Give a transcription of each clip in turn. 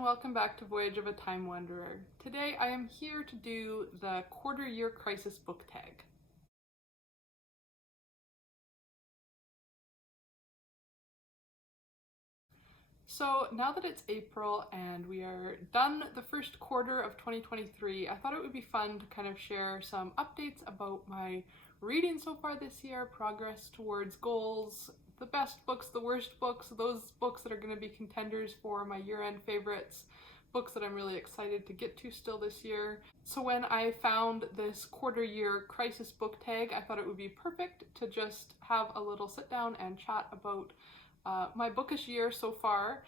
and welcome back to Voyage of a Time Wanderer. Today I am here to do the Quarter Year Crisis book tag. So now that it's April and we are done the first quarter of 2023, I thought it would be fun to kind of share some updates about my reading so far this year, progress towards goals, the best books, the worst books, those books that are going to be contenders for my year-end favorites, books that I'm really excited to get to still this year. So when I found this quarter year crisis book tag, I thought it would be perfect to just have a little sit down and chat about my bookish year so far.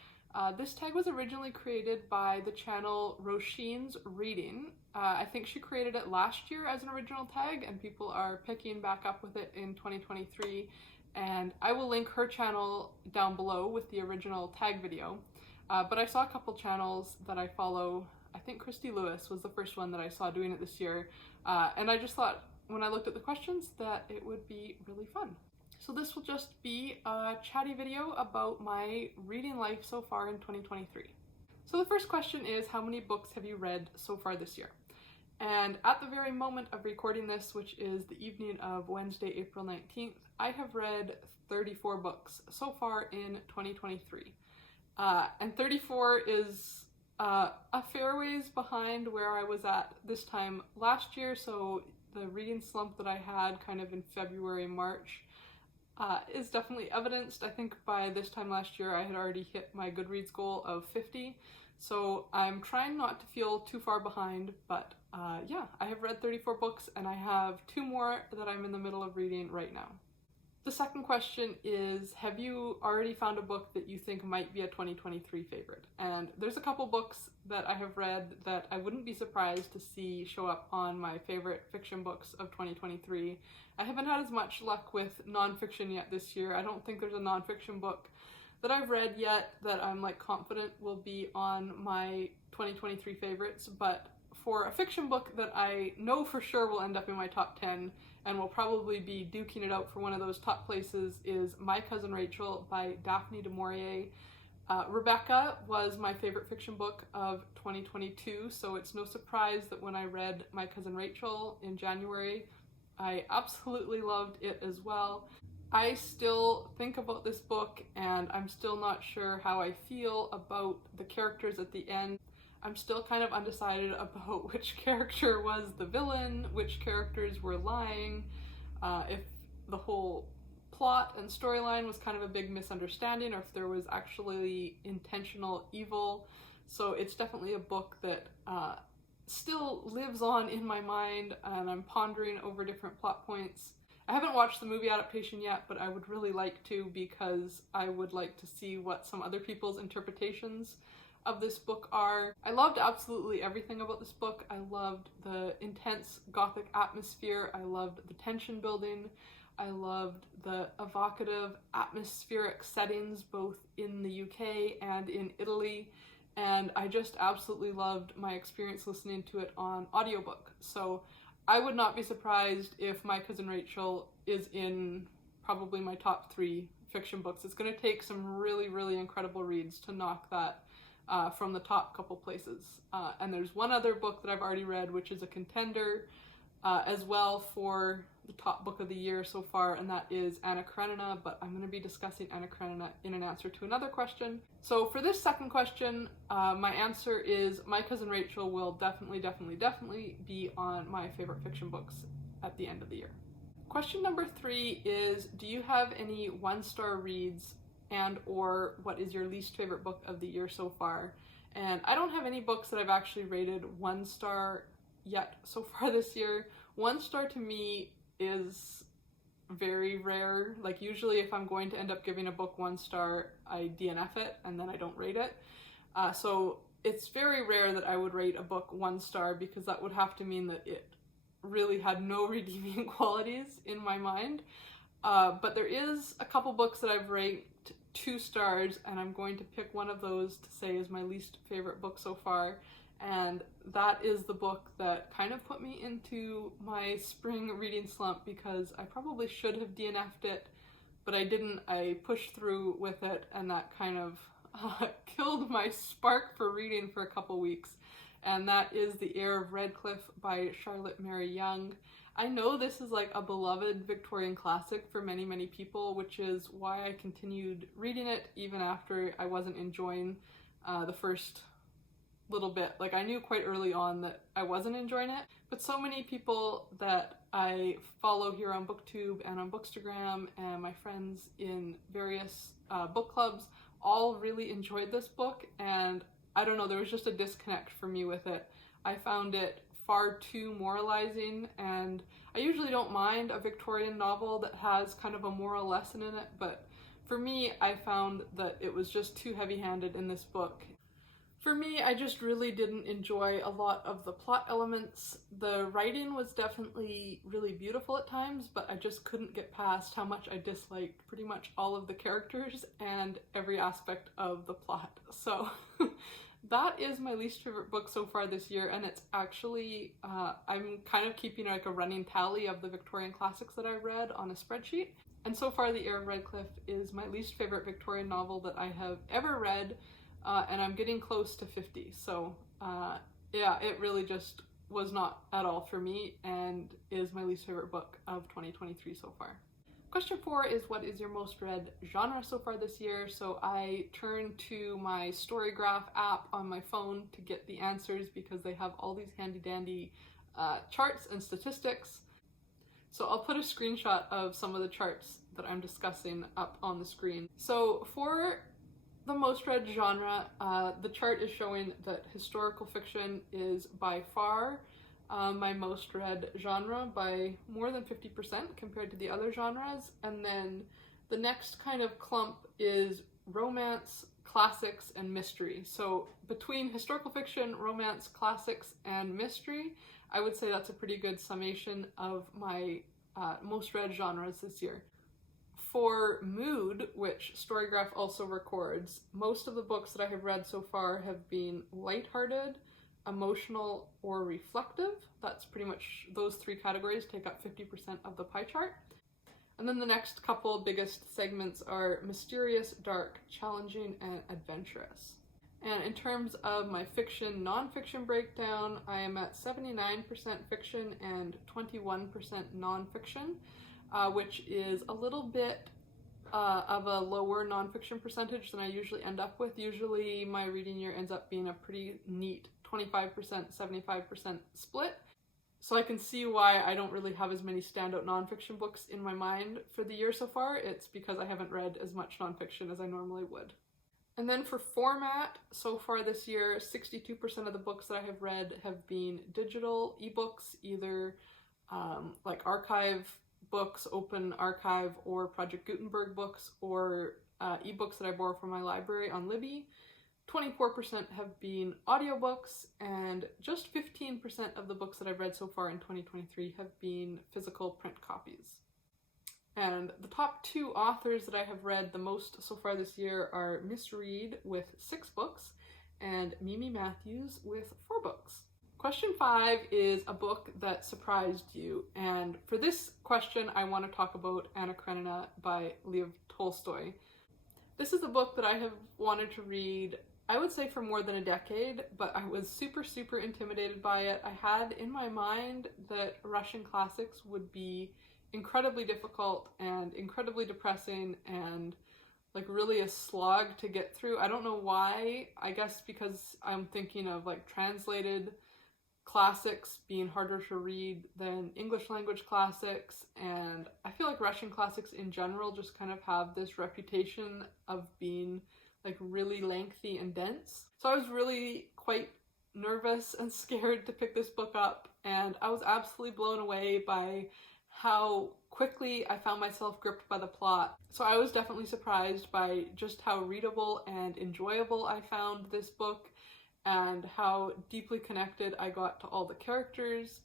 This tag was originally created by the channel Roisin's Reading. I think she created it last year as an original tag and people are picking back up with it in 2023. And I will link her channel down below with the original tag video. But I saw a couple channels that I follow. I think Christy Lewis was the first one that I saw doing it this year. And I just thought when I looked at the questions that it would be really fun. So this will just be a chatty video about my reading life so far in 2023. So the first question is, how many books have you read so far this year? And at the very moment of recording this, which is the evening of Wednesday, April 19th, I have read 34 books so far in 2023. And 34 is a fair ways behind where I was at this time last year. So the reading slump that I had kind of in February, March is definitely evidenced. I think by this time last year I had already hit my Goodreads goal of 50. So I'm trying not to feel too far behind, but yeah, I have read 34 books and I have 2 more that I'm in the middle of reading right now. The second question is, have you already found a book that you think might be a 2023 favorite? And there's a couple books that I have read that I wouldn't be surprised to see show up on my favorite fiction books of 2023. I haven't had as much luck with nonfiction yet this year. I don't think there's a nonfiction book that I've read yet that I'm like confident will be on my 2023 favorites, but for a fiction book that I know for sure will end up in my top 10 and will probably be duking it out for one of those top places is My Cousin Rachel by Daphne du Maurier. Rebecca was my favorite fiction book of 2022, so it's no surprise that when I read My Cousin Rachel in January, I absolutely loved it as well. I still think about this book and I'm still not sure how I feel about the characters at the end. I'm still kind of undecided about which character was the villain, which characters were lying, if the whole plot and storyline was kind of a big misunderstanding or if there was actually intentional evil. So it's definitely a book that still lives on in my mind and I'm pondering over different plot points. I haven't watched the movie adaptation yet, but I would really like to because I would like to see what some other people's interpretations of this book are. I loved absolutely everything about this book. I loved the intense gothic atmosphere. I loved the tension building. I loved the evocative atmospheric settings both in the UK and in Italy. And I just absolutely loved my experience listening to it on audiobook. So I would not be surprised if My Cousin Rachel is in probably my top 3 fiction books. It's going to take some really, really incredible reads to knock that from the top couple places. And there's one other book that I've already read, which is a contender as well for the top book of the year so far, and that is Anna Karenina, but I'm going to be discussing Anna Karenina in an answer to another question. So for this second question, my answer is My Cousin Rachel will definitely be on my favorite fiction books at the end of the year. Question number 3 is, do you have any 1-star reads and or what is your least favorite book of the year so far? And I don't have any books that I've actually rated 1 star yet so far this year. 1 star to me is very rare. Like usually if I'm going to end up giving a book 1 star, I DNF it and then I don't rate it. So it's very rare that I would rate a book 1 star because that would have to mean that it really had no redeeming qualities in my mind. But there is a couple books that I've ranked 2 stars and I'm going to pick one of those to say is my least favorite book so far, and that is the book that kind of put me into my spring reading slump because I probably should have DNF'd it, but I didn't. I pushed through with it and that kind of killed my spark for reading for a couple weeks, and that is The Heir of Redclyffe by Charlotte Mary Yonge. I know this is like a beloved Victorian classic for many, many people, which is why I continued reading it even after I wasn't enjoying the first little bit. Like, I knew quite early on that I wasn't enjoying it, but so many people that I follow here on Booktube and on Bookstagram and my friends in various book clubs all really enjoyed this book, and I don't know, there was just a disconnect for me with it. I found it far too moralizing, and I usually don't mind a Victorian novel that has kind of a moral lesson in it, but for me, I found that it was just too heavy-handed in this book. For me, I just really didn't enjoy a lot of the plot elements. The writing was definitely really beautiful at times, but I just couldn't get past how much I disliked pretty much all of the characters and every aspect of the plot. So that is my least favorite book so far this year, and it's actually, I'm kind of keeping like a running tally of the Victorian classics that I read on a spreadsheet. And so far, The Heir of Redclyffe is my least favorite Victorian novel that I have ever read. And I'm getting close to 50, so yeah, it really just was not at all for me and is my least favorite book of 2023 so far. Question 4 is, what is your most read genre so far this year? So I turned to my Storygraph app on my phone to get the answers because they have all these handy dandy charts and statistics. So I'll put a screenshot of some of the charts that I'm discussing up on the screen. So for the most read genre, the chart is showing that historical fiction is by far my most read genre by more than 50% compared to the other genres, and then the next kind of clump is romance, classics, and mystery. So between historical fiction, romance, classics, and mystery, I would say that's a pretty good summation of my most read genres this year. For mood, which Storygraph also records, most of the books that I have read so far have been lighthearted, emotional, or reflective. That's pretty much, those three categories take up 50% of the pie chart. And then the next couple biggest segments are mysterious, dark, challenging, and adventurous. And in terms of my fiction, non-fiction breakdown, I am at 79% fiction and 21% non-fiction. Which is a little bit of a lower nonfiction percentage than I usually end up with. Usually my reading year ends up being a pretty neat 25%, 75% split. So I can see why I don't really have as many standout nonfiction books in my mind for the year so far. It's because I haven't read as much nonfiction as I normally would. And then for format, so far this year, 62% of the books that I have read have been digital ebooks, either like archive books, Open Archive, or Project Gutenberg books, or ebooks that I borrow from my library on Libby. 24% have been audiobooks, and just 15% of the books that I've read so far in 2023 have been physical print copies. And the top 2 authors that I have read the most so far this year are Miss Reed with 6 books and Mimi Matthews with 4 books. Question 5 is a book that surprised you, and for this question I want to talk about Anna Karenina by Lev Tolstoy. This is a book that I have wanted to read, I would say, for more than a decade, but I was super intimidated by it. I had in my mind that Russian classics would be incredibly difficult and incredibly depressing and like really a slog to get through. I don't know why. I guess because I'm thinking of like translated classics being harder to read than English language classics, and I feel like Russian classics in general just kind of have this reputation of being like really lengthy and dense. So I was really quite nervous and scared to pick this book up, and I was absolutely blown away by how quickly I found myself gripped by the plot. So I was definitely surprised by just how readable and enjoyable I found this book, and how deeply connected I got to all the characters.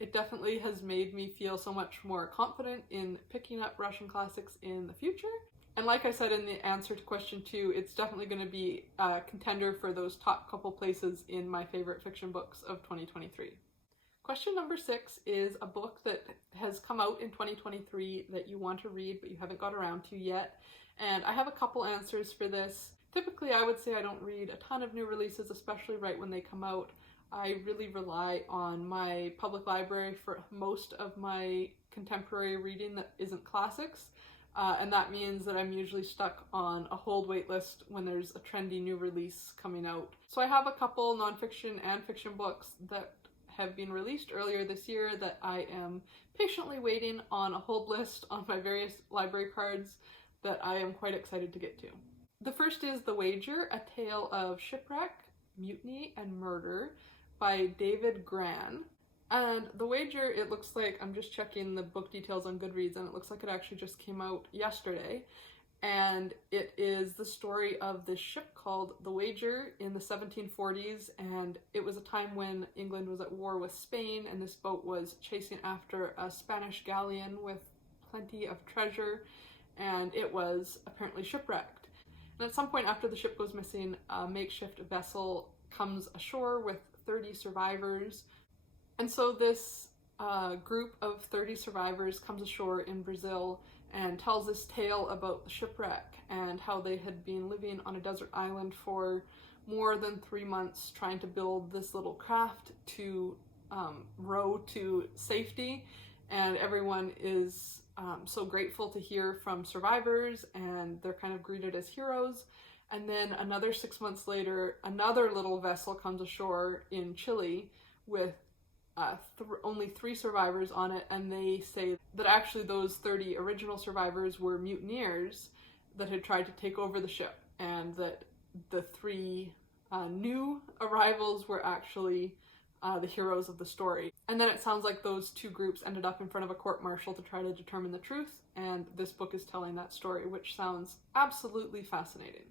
It definitely has made me feel so much more confident in picking up Russian classics in the future. And like I said in the answer to question 2, it's definitely going to be a contender for those top couple places in my favorite fiction books of 2023. Question number 6 is a book that has come out in 2023 that you want to read but you haven't got around to yet. And I have a couple answers for this. Typically, I would say I don't read a ton of new releases, especially right when they come out. I really rely on my public library for most of my contemporary reading that isn't classics, and that means that I'm usually stuck on a hold wait list when there's a trendy new release coming out. So I have a couple nonfiction and fiction books that have been released earlier this year that I am patiently waiting on a hold list on my various library cards that I am quite excited to get to. The first is The Wager, a tale of shipwreck, mutiny, and murder by David Grann. And The Wager, it looks like, I'm just checking the book details on Goodreads, and it looks like it actually just came out yesterday. And it is the story of this ship called The Wager in the 1740s, and it was a time when England was at war with Spain, and this boat was chasing after a Spanish galleon with plenty of treasure, and it was apparently shipwrecked. And at some point after the ship goes missing, a makeshift vessel comes ashore with 30 survivors. And so this group of 30 survivors comes ashore in Brazil and tells this tale about the shipwreck and how they had been living on a desert island for more than 3 months trying to build this little craft to row to safety. And everyone is so grateful to hear from survivors, and they're kind of greeted as heroes. And then another 6 months later, another little vessel comes ashore in Chile with only 3 survivors on it, and they say that actually those 30 original survivors were mutineers that had tried to take over the ship, and that the 3 new arrivals were actually the heroes of the story. And then it sounds like those 2 groups ended up in front of a court-martial to try to determine the truth, and this book is telling that story, which sounds absolutely fascinating.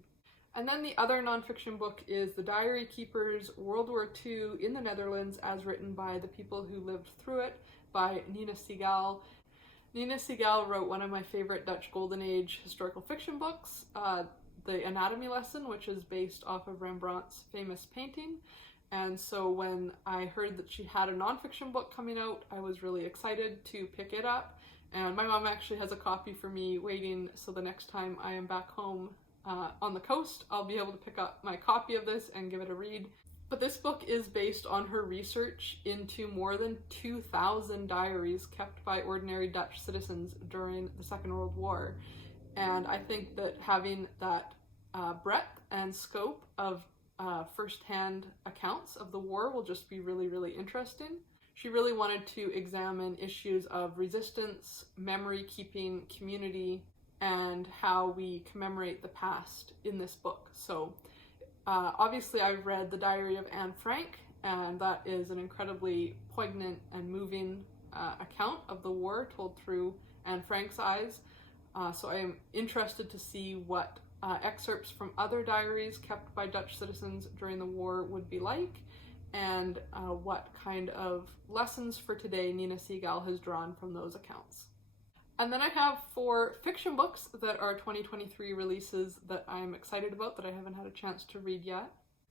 And then the other nonfiction book is The Diary Keepers, World War II in the Netherlands, as written by the people who lived through it, by Nina Siegal. Nina Siegal wrote one of my favorite Dutch Golden Age historical fiction books, The Anatomy Lesson, which is based off of Rembrandt's famous painting. And so when I heard that she had a nonfiction book coming out, I was really excited to pick it up. And my mom actually has a copy for me waiting, so the next time I am back home on the coast, I'll be able to pick up my copy of this and give it a read. But this book is based on her research into more than 2,000 diaries kept by ordinary Dutch citizens during the Second World War. And I think that having that breadth and scope of first-hand accounts of the war will just be really, really interesting. She really wanted to examine issues of resistance, memory keeping, community, and how we commemorate the past in this book. So obviously I've read The Diary of Anne Frank, and that is an incredibly poignant and moving account of the war told through Anne Frank's eyes. So I am interested to see what excerpts from other diaries kept by Dutch citizens during the war would be like, and what kind of lessons for today Nina Siegal has drawn from those accounts. And then I have 4 fiction books that are 2023 releases that I'm excited about that I haven't had a chance to read yet.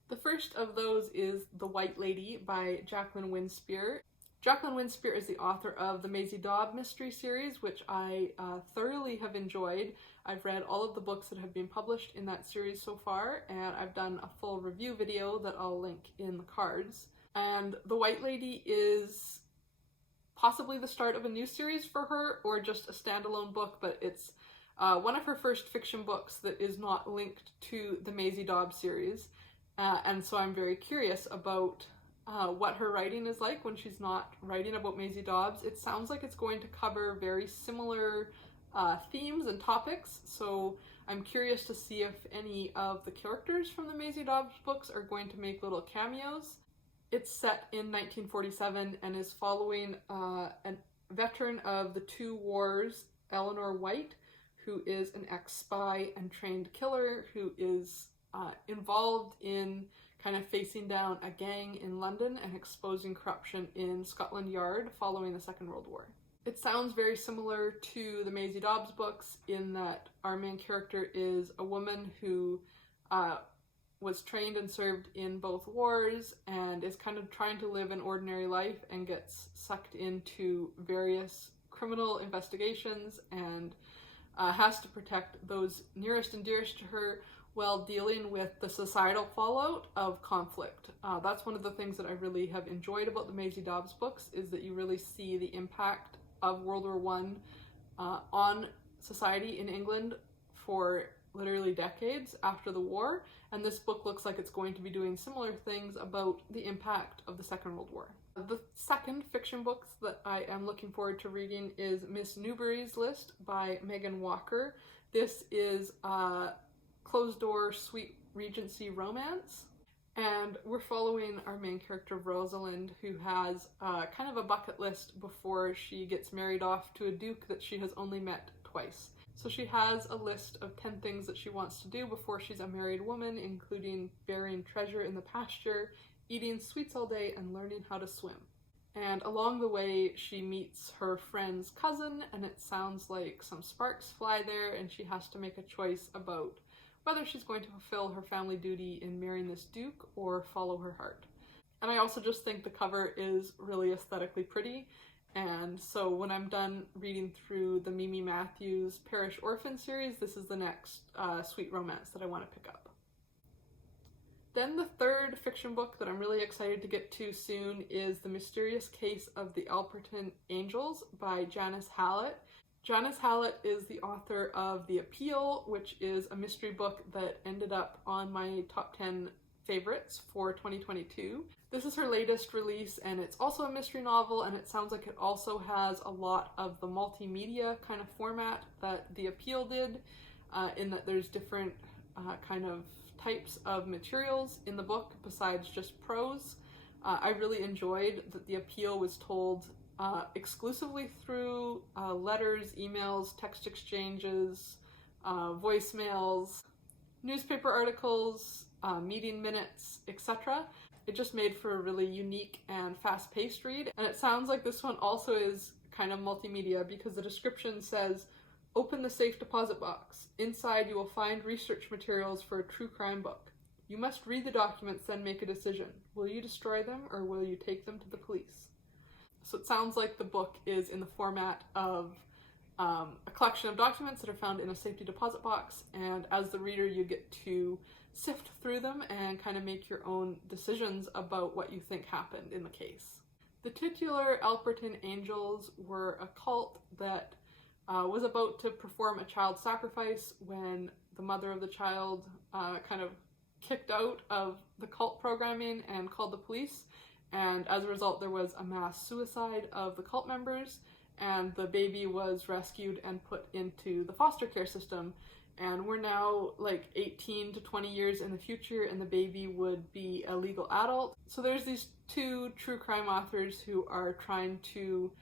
The first of those is The White Lady by Jaqueline Winspear. Jaqueline Winspear is the author of the Maisie Dobb mystery series, which I thoroughly have enjoyed. I've read all of the books that have been published in that series so far, and I've done a full review video that I'll link in the cards. And The White Lady is possibly the start of a new series for her, or just a standalone book, but it's one of her first fiction books that is not linked to the Maisie Dobb series. And so I'm very curious about what her writing is like when she's not writing about Maisie Dobbs. It sounds like it's going to cover very similar themes and topics, so I'm curious to see if any of the characters from the Maisie Dobbs books are going to make little cameos. It's set in 1947 and is following a veteran of the 2 wars, Eleanor White, who is an ex-spy and trained killer who is involved in kind of facing down a gang in London and exposing corruption in Scotland Yard following the Second World War. It sounds very similar to the Maisie Dobbs books in that our main character is a woman who was trained and served in both wars and is kind of trying to live an ordinary life and gets sucked into various criminal investigations and has to protect those nearest and dearest to her while dealing with the societal fallout of conflict. That's one of the things that I really have enjoyed about the Maisie Dobbs books, is that you really see the impact of World War One on society in England for literally decades after the war, and this book looks like it's going to be doing similar things about the impact of the Second World War. The second fiction book that I am looking forward to reading is Miss Newbury's List by Megan Walker. This is a closed-door sweet Regency romance, and we're following our main character Rosalind, who has kind of a bucket list before she gets married off to a duke that she has only met twice. So she has a list of 10 things that she wants to do before she's a married woman, including burying treasure in the pasture, eating sweets all day, and learning how to swim. And along the way, she meets her friend's cousin, and it sounds like some sparks fly there, and she has to make a choice about whether she's going to fulfill her family duty in marrying this duke or follow her heart. And I also just think the cover is really aesthetically pretty, and so when I'm done reading through the Mimi Matthews Parish Orphan series, this is the next sweet romance that I want to pick up. Then the third fiction book that I'm really excited to get to soon is The Mysterious Case of the Alperton Angels by Janice Hallett. Janice Hallett is the author of The Appeal, which is a mystery book that ended up on my top 10 favorites for 2022. This is her latest release, and it's also a mystery novel, and it sounds like it also has a lot of the multimedia kind of format that The Appeal did, in that there's different kind of types of materials in the book besides just prose. I really enjoyed that The Appeal was told exclusively through letters, emails, text exchanges, voicemails, newspaper articles, meeting minutes, etc. It just made for a really unique and fast-paced read, and it sounds like this one also is kind of multimedia because the description says, "Open the safe deposit box. Inside you will find research materials for a true crime book. You must read the documents, then make a decision. Will you destroy them or will you take them to the police?" So it sounds like the book is in the format of a collection of documents that are found in a safety deposit box, and as the reader you get to sift through them and kind of make your own decisions about what you think happened in the case. The titular Alperton Angels were a cult that was about to perform a child sacrifice when the mother of the child kind of kicked out of the cult programming and called the police, and as a result there was a mass suicide of the cult members, and the baby was rescued and put into the foster care system. And we're now like 18 to 20 years in the future, and the baby would be a legal adult. So there's these two true crime authors who are trying to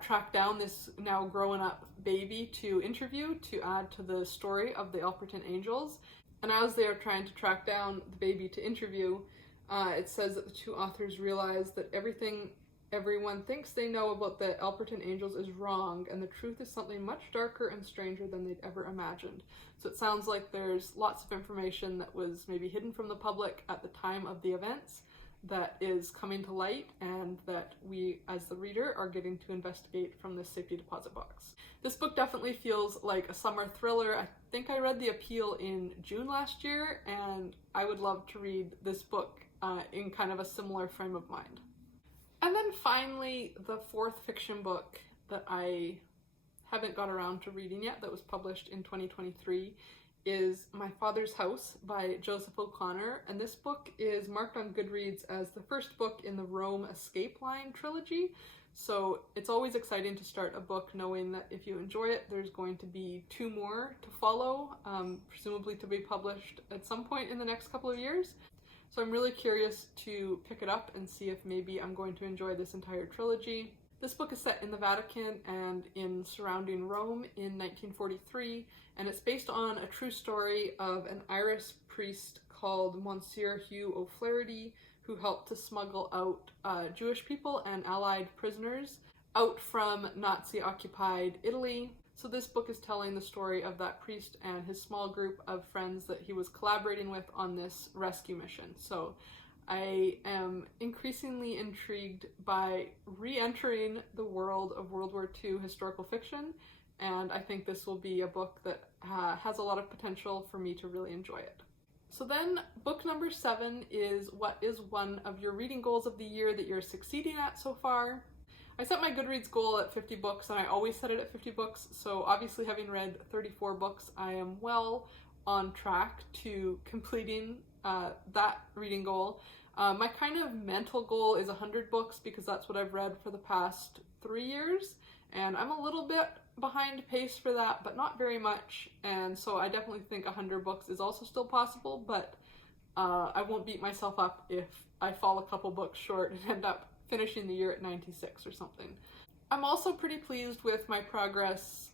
track down this now grown up baby to interview to add to the story of the Alperton Angels. And as they are trying to track down the baby to interview, it says that the two authors realize that everything everyone thinks they know about the Alperton Angels is wrong, and the truth is something much darker and stranger than they'd ever imagined. So it sounds like there's lots of information that was maybe hidden from the public at the time of the events that is coming to light, and that we as the reader are getting to investigate from this safety deposit box. This book definitely feels like a summer thriller. I think I read The Appeal in June last year, and I would love to read this book in kind of a similar frame of mind. And then finally, the fourth fiction book that I haven't got around to reading yet, that was published in 2023, is My Father's House by Joseph O'Connor, and this book is marked on Goodreads as the first book in the Rome Escape Line trilogy, so it's always exciting to start a book knowing that if you enjoy it, there's going to be two more to follow, presumably to be published at some point in the next couple of years. So I'm really curious to pick it up and see if maybe I'm going to enjoy this entire trilogy. This book is set in the Vatican and in surrounding Rome in 1943, and it's based on a true story of an Irish priest called Monsieur Hugh O'Flaherty, who helped to smuggle out Jewish people and Allied prisoners out from Nazi-occupied Italy. So this book is telling the story of that priest and his small group of friends that he was collaborating with on this rescue mission. So I am increasingly intrigued by re-entering the world of World War II historical fiction and I think this will be a book that has a lot of potential for me to really enjoy it. So then book number 7 is what is one of your reading goals of the year that you're succeeding at so far. I set my Goodreads goal at 50 books, and I always set it at 50 books, so obviously having read 34 books, I am well on track to completing that reading goal. My kind of mental goal is 100 books because that's what I've read for the past 3 years, and I'm a little bit behind pace for that, but not very much, and so I definitely think 100 books is also still possible, but I won't beat myself up if I fall a couple books short and end up finishing the year at 96 or something. I'm also pretty pleased with my progress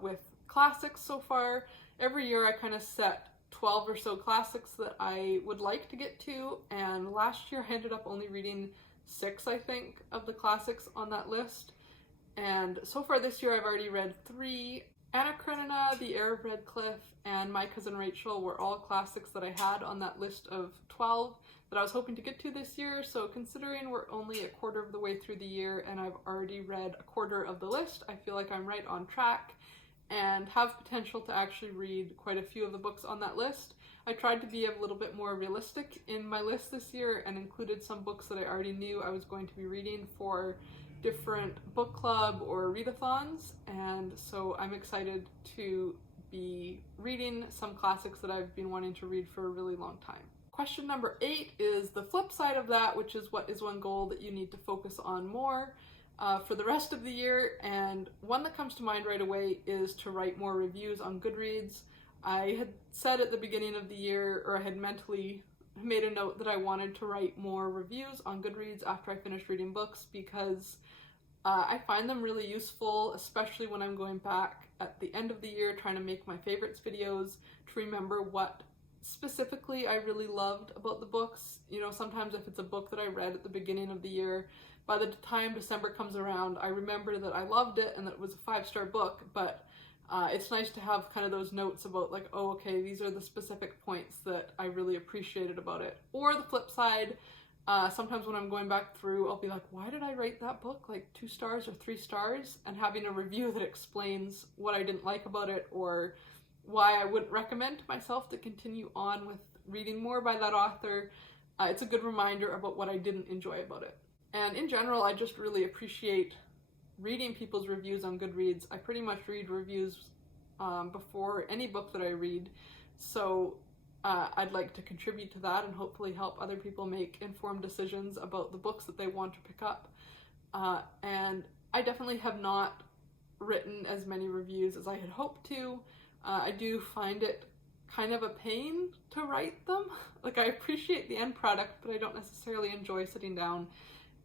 with classics so far. Every year I kind of set 12 or so classics that I would like to get to, and last year I ended up only reading 6, I think, of the classics on that list. And so far this year I've already read 3. Anna Karenina, The Heir of Redclyffe, and My Cousin Rachel were all classics that I had on that list of 12 that I was hoping to get to this year, so considering we're only a quarter of the way through the year and I've already read a quarter of the list, I feel like I'm right on track and have potential to actually read quite a few of the books on that list. I tried to be a little bit more realistic in my list this year and included some books that I already knew I was going to be reading for different book club or readathons, and so I'm excited to be reading some classics that I've been wanting to read for a really long time. Question number 8 is the flip side of that, which is what is one goal that you need to focus on more for the rest of the year, and one that comes to mind right away is to write more reviews on Goodreads. I had said at the beginning of the year, or I had mentally made a note that I wanted to write more reviews on Goodreads after I finished reading books because I find them really useful, especially when I'm going back at the end of the year trying to make my favorites videos to remember what specifically I really loved about the books. You know, sometimes if it's a book that I read at the beginning of the year, by the time December comes around, I remember that I loved it and that it was a 5-star book, but it's nice to have kind of those notes about like, oh, okay, these are the specific points that I really appreciated about it. Or the flip side, sometimes when I'm going back through, I'll be like, why did I rate that book like 2 stars or 3 stars? And having a review that explains what I didn't like about it or why I wouldn't recommend to myself to continue on with reading more by that author, it's a good reminder about what I didn't enjoy about it. And in general, I just really appreciate reading people's reviews on Goodreads. I pretty much read reviews before any book that I read, so I'd like to contribute to that and hopefully help other people make informed decisions about the books that they want to pick up. And I definitely have not written as many reviews as I had hoped to. I do find it kind of a pain to write them. Like, I appreciate the end product, but I don't necessarily enjoy sitting down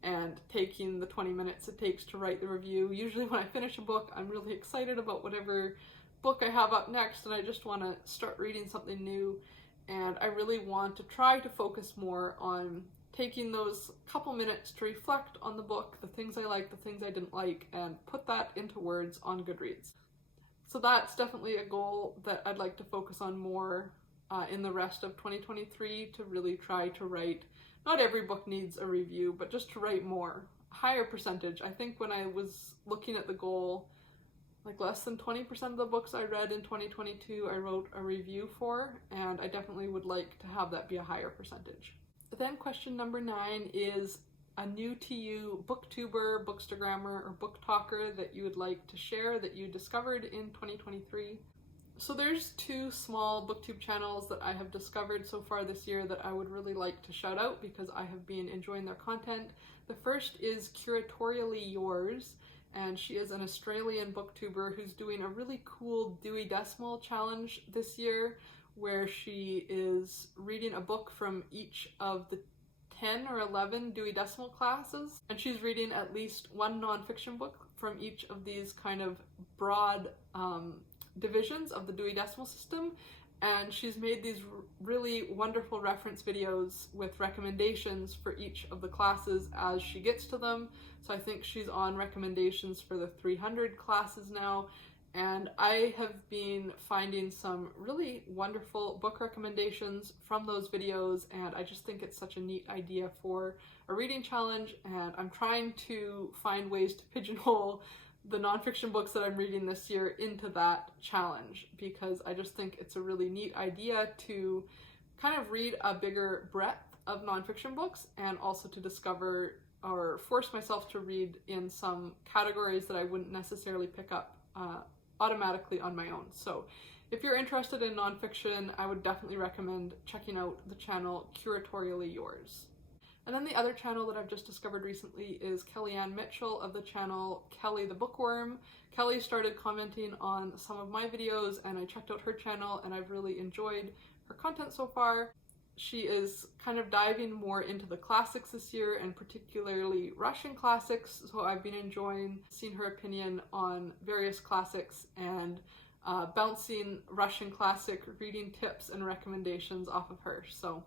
and taking the 20 minutes it takes to write the review. Usually when I finish a book, I'm really excited about whatever book I have up next, and I just want to start reading something new, and I really want to try to focus more on taking those couple minutes to reflect on the book, the things I liked, the things I didn't like, and put that into words on Goodreads. So that's definitely a goal that I'd like to focus on more in the rest of 2023, to really try to write, not every book needs a review, but just to write more, higher percentage. I think when I was looking at the goal, like less than 20% of the books I read in 2022 I wrote a review for, and I definitely would like to have that be a higher percentage. Then question number 9 is a new to you booktuber, bookstagrammer, or book talker that you would like to share that you discovered in 2023. So there's 2 small booktube channels that I have discovered so far this year that I would really like to shout out because I have been enjoying their content. The first is Curatorially Yours, and she is an Australian booktuber who's doing a really cool Dewey Decimal challenge this year, where she is reading a book from each of the 10 or 11 Dewey Decimal classes, and she's reading at least one nonfiction book from each of these kind of broad divisions of the Dewey Decimal System, and she's made these really wonderful reference videos with recommendations for each of the classes as she gets to them. So I think she's on recommendations for the 300 classes now, and I have been finding some really wonderful book recommendations from those videos, and I just think it's such a neat idea for a reading challenge, and I'm trying to find ways to pigeonhole the nonfiction books that I'm reading this year into that challenge, because I just think it's a really neat idea to kind of read a bigger breadth of nonfiction books, and also to discover or force myself to read in some categories that I wouldn't necessarily pick up automatically on my own. So if you're interested in nonfiction, I would definitely recommend checking out the channel Curatorially Yours. And then the other channel that I've just discovered recently is Kellyanne Mitchell of the channel Kelly the Bookworm. Kelly started commenting on some of my videos, and I checked out her channel and I've really enjoyed her content so far. She is kind of diving more into the classics this year, and particularly Russian classics, so I've been enjoying seeing her opinion on various classics and bouncing Russian classic reading tips and recommendations off of her. So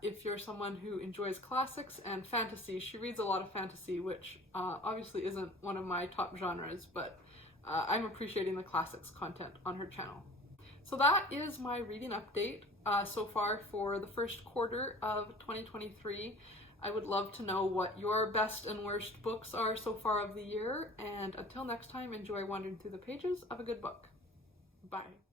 if you're someone who enjoys classics and fantasy, she reads a lot of fantasy, which obviously isn't one of my top genres, but I'm appreciating the classics content on her channel. So that is my reading update so far for the first quarter of 2023. I would love to know what your best and worst books are so far of the year, and until next time, enjoy wandering through the pages of a good book. Bye.